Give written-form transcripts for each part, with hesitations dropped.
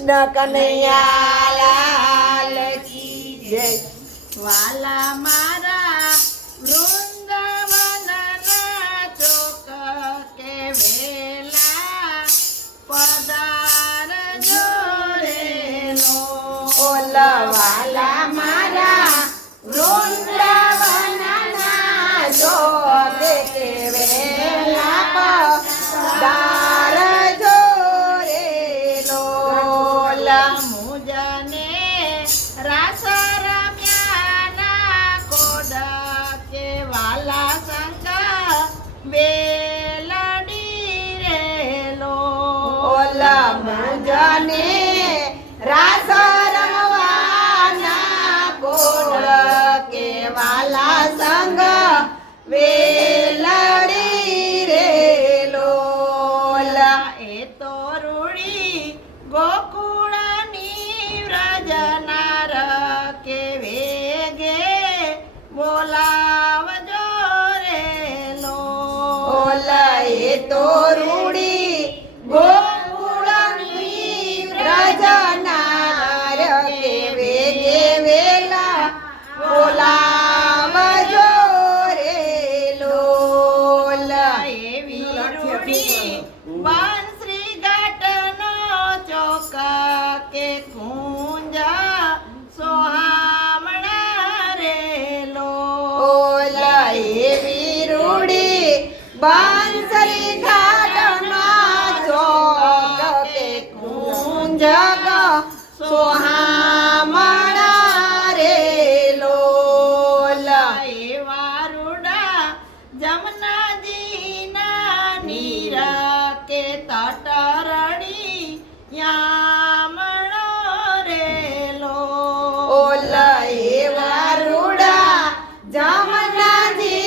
કૃષ્ણ કનૈયા લાલ કી જય। વાલા મારા વૃંદાવનના ચોક કે વેલા પધારજો રે લો। ઓલા વાલા મારા વૃંદાવનના ચોક કે વેલા પધારજો રે લોલા। મુજને રાસ રમ્યાના કોડ કે વાલા સંગ બેલડી રે લો। ઓલા મુજને રાસ રમવાના કોડ કે વાલા સંગ વેલડી રે લોલા। એ તો રૂડી ગોકુળની વ્રજનાર કે વેગે બોલાવજો રે લો। ઓલા એ તો રૂડી ગોકુળની વ્રજનાર કે વેગે વેલા બોલાવજો રે લોલા। એવી રૂડી બાંસરી ઘાટનો ચોક કે કુંજ સોહામણા રે લો। ઓલા એવી રૂડી બાંસરી ઘાટના ચોક કે કુંજ સોહામણા રે લોલા। એવા રૂડા જમનાજીના નીર કે તટરડી યામણો રે લો। ઓલા એવા રૂડા જમનાજીના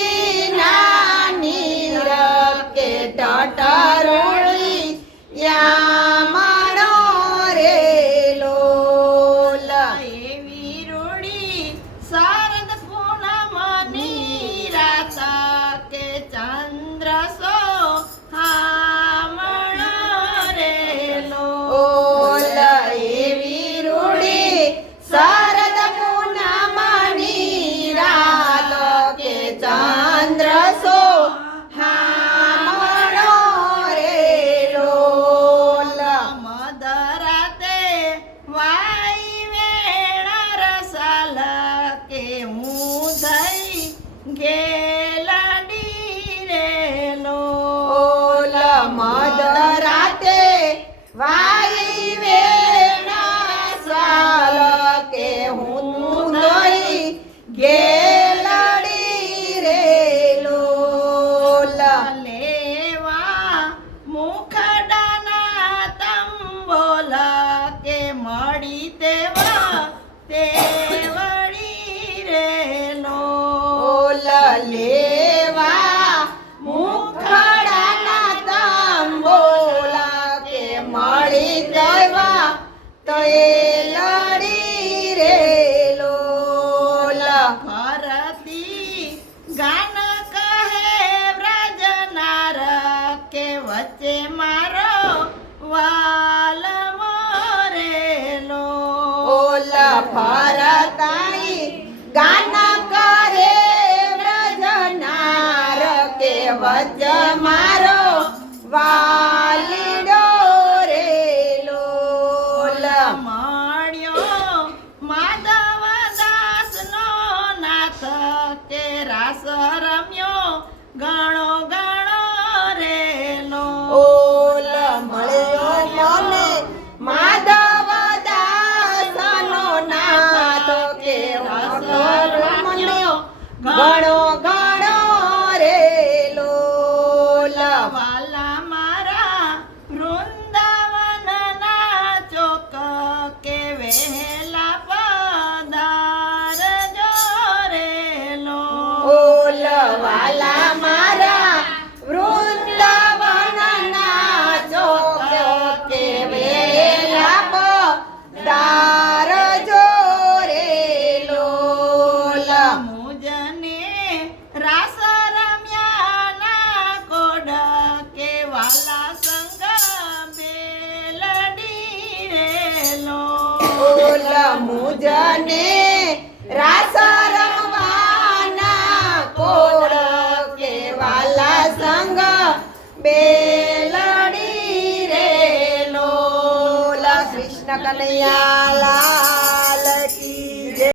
નીર કે ટટરોળી યામણો રે લોલા। એવી રૂડી શારદ પૂનમની રાત કે ચંદ્ર સોહામણો રે લો। ઓલા એવી રૂડી શરદ પૂનમની રાત કે ચંદ્ર સોહામણો રે લોલા। મધરાતે વાઈ વેણ રસાલ કે હું થઈ ગેલડી રે લો। ઓલા મધરાતે વાઈ વેણા સાલ કે હું દોઈ ગેલડી રે લોલા। લેવા મુખડાના તંબોલ કે મળી તેવા તે વળી રે લો। ઓલા લેવા મુખડાના તાંબોલા કે મળી જવા તો એ લડી રે લોલા। ફરતી ગાન કહે વ્રજનાર કે વચ્ચે મારો વાલ મોરેલો। ઓલા ફરતાઈ ગાન કરે વ્રજનાર કે વચ મારો વાલીડો રે લોલા। મળ્યો માધવ દાસનો નાથ કે રાસ રમ્યો ગણો ગણો રેલો। ઓલા મળ્યો મને માધવ દાસનો નાથ કે રમ્યો ગણો ગણો રે લોલા। વાલા મારા વૃંદાવનના ચોક કે વહેલા પધારજો રે લો। ઓલા વાલા મારા વૃંદાવનના ચોક કે વેલા પધારજો રે લોલા। મુજને ઓલ મુજને રાસ રમવાના કોળ કે વાલા સંગ બેલડી રે લોલ કૃષ્ણ કનૈયા લાલ